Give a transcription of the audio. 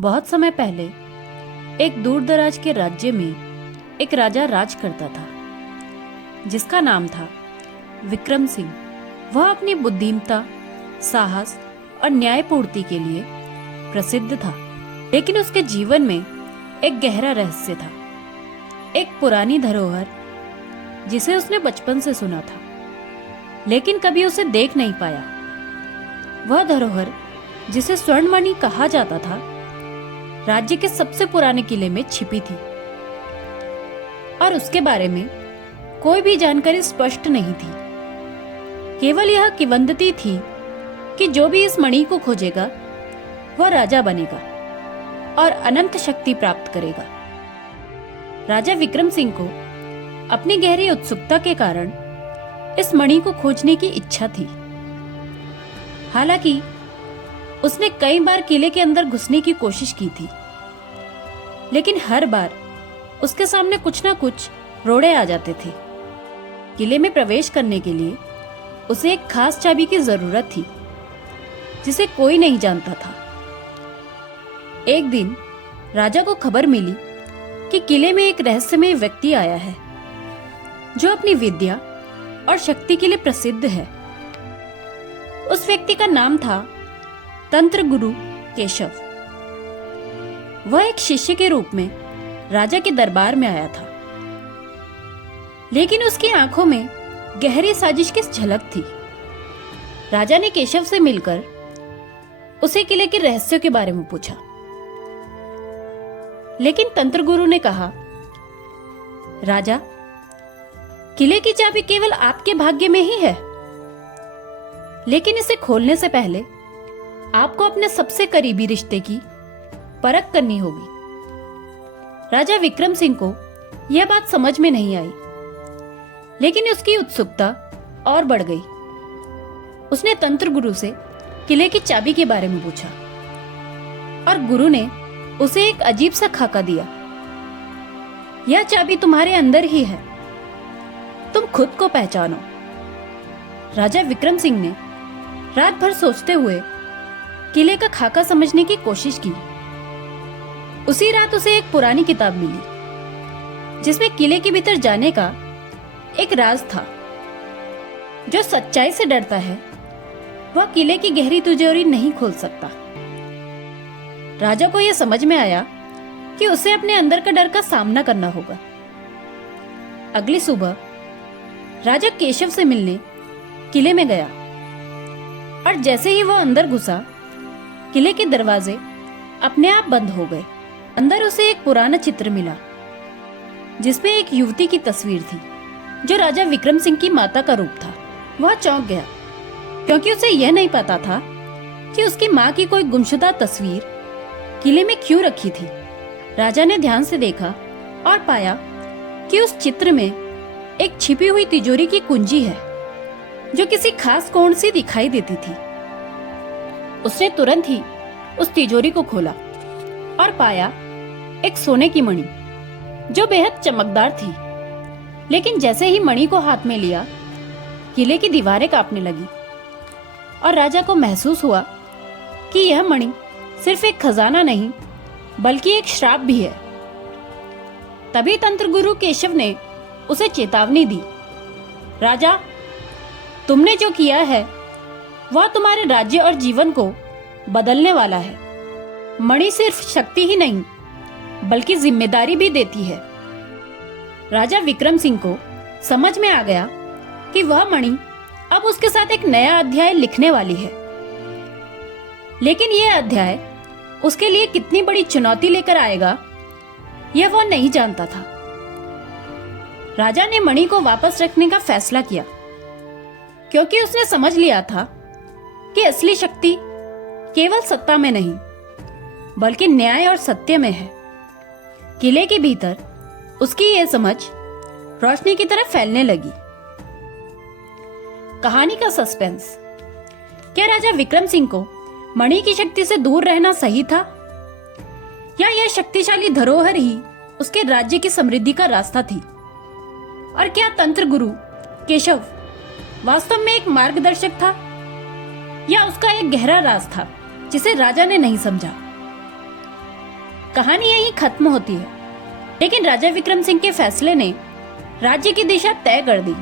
बहुत समय पहले एक दूर दराज के राज्य में एक राजा राज करता था जिसका नाम था विक्रम सिंह। वह अपनी बुद्धिमत्ता, साहस और न्यायपूर्ति के लिए प्रसिद्ध था, लेकिन उसके जीवन में एक गहरा रहस्य था। एक पुरानी धरोहर जिसे उसने बचपन से सुना था, लेकिन कभी उसे देख नहीं पाया। वह धरोहर जिसे स्वर्णमणि कहा जाता था, राज्य के सबसे पुराने किले में छिपी थी और उसके बारे में कोई भी जानकारी स्पष्ट नहीं थी। केवल यह किंवदंती थी कि जो भी इस मणि को खोजेगा वह राजा बनेगा और अनंत शक्ति प्राप्त करेगा। राजा विक्रम सिंह को अपनी गहरी उत्सुकता के कारण इस मणि को खोजने की इच्छा थी। हालांकि उसने कई बार किले के अंदर घुसने की कोशिश की थी, लेकिन हर बार उसके सामने कुछ ना कुछ रोड़े आ जाते थे। किले में प्रवेश करने के लिए उसे एक खास चाबी की जरूरत थी जिसे कोई नहीं जानता था। एक दिन राजा को खबर मिली कि किले में एक रहस्यमय व्यक्ति आया है जो अपनी विद्या और शक्ति के लिए प्रसिद्ध है। उस व्यक्ति का नाम था तंत्र गुरु केशव। वह एक शिष्य के रूप में राजा के दरबार में आया था, लेकिन उसकी आंखों में गहरी साजिश की झलक थी। राजा ने केशव से मिलकर उसे किले के रहस्यों के बारे में पूछा, लेकिन तंत्र गुरु ने कहा, राजा, किले की चाबी केवल आपके भाग्य में ही है, लेकिन इसे खोलने से पहले आपको अपने सबसे करीबी रिश्ते की परख करनी होगी। राजा विक्रम सिंह को यह बात समझ में नहीं आई, लेकिन उसकी उत्सुकता और बढ़ गई। उसने तंत्र गुरु से किले की चाबी के बारे में पूछा और गुरु ने उसे एक अजीब सा खाका दिया। यह चाबी तुम्हारे अंदर ही है, तुम खुद को पहचानो। राजा विक्रम सिंह ने रात भर सोचते हुए किले का खाका समझने की कोशिश की। उसी रात उसे एक पुरानी किताब मिली जिसमें किले के भीतर जाने का एक राज था। जो सच्चाई से डरता है वह किले की गहरी तिजोरी नहीं खोल सकता। राजा को यह समझ में आया कि उसे अपने अंदर का डर का सामना करना होगा। अगली सुबह राजा केशव से मिलने किले में गया और जैसे ही वह अंदर घुसा, किले के दरवाजे अपने आप बंद हो गए। अंदर उसे एक पुराना चित्र मिला जिसमें एक युवती की तस्वीर थी जो राजा विक्रम सिंह की माता का रूप था। वह चौंक गया क्योंकि उसे यह नहीं पता था कि उसकी माँ की कोई गुमशुदा तस्वीर किले में क्यों रखी थी। राजा ने ध्यान से देखा और पाया कि उस चित्र में एक छिपी हुई तिजोरी की कुंजी है जो किसी खास कोण से दिखाई देती थी। उसने तुरंत ही उस तिजोरी को खोला और पाया एक सोने की मणि जो बेहद चमकदार थी। लेकिन जैसे ही मणि को हाथ में लिया, किले की दीवारें कांपने लगी और राजा को महसूस हुआ कि यह मणि सिर्फ एक खजाना नहीं बल्कि एक श्राप भी है। तभी तंत्र गुरु केशव ने उसे चेतावनी दी, राजा, तुमने जो किया है वह तुम्हारे राज्य और जीवन को बदलने वाला है। मणि सिर्फ शक्ति ही नहीं बल्कि जिम्मेदारी भी देती है। राजा विक्रम सिंह को समझ में आ गया कि वह मणि अब उसके साथ एक नया अध्याय लिखने वाली है, लेकिन यह अध्याय उसके लिए कितनी बड़ी चुनौती लेकर आएगा यह वह नहीं जानता था। राजा ने मणि को वापस रखने का फैसला किया क्योंकि उसने समझ लिया था कि असली शक्ति केवल सत्ता में नहीं बल्कि न्याय और सत्य में है। किले के भीतर उसकी यह समझ रोशनी की तरह फैलने लगी। कहानी का सस्पेंस। क्या राजा विक्रम सिंह को मणि की शक्ति से दूर रहना सही था, या यह शक्तिशाली धरोहर ही उसके राज्य की समृद्धि का रास्ता थी? और क्या तंत्र गुरु केशव वास्तव में एक मार्गदर्शक था या उसका एक गहरा राज था जिसे राजा ने नहीं समझा? कहानी यहीं खत्म होती है, लेकिन राजा विक्रम सिंह के फैसले ने राज्य की दिशा तय कर दी।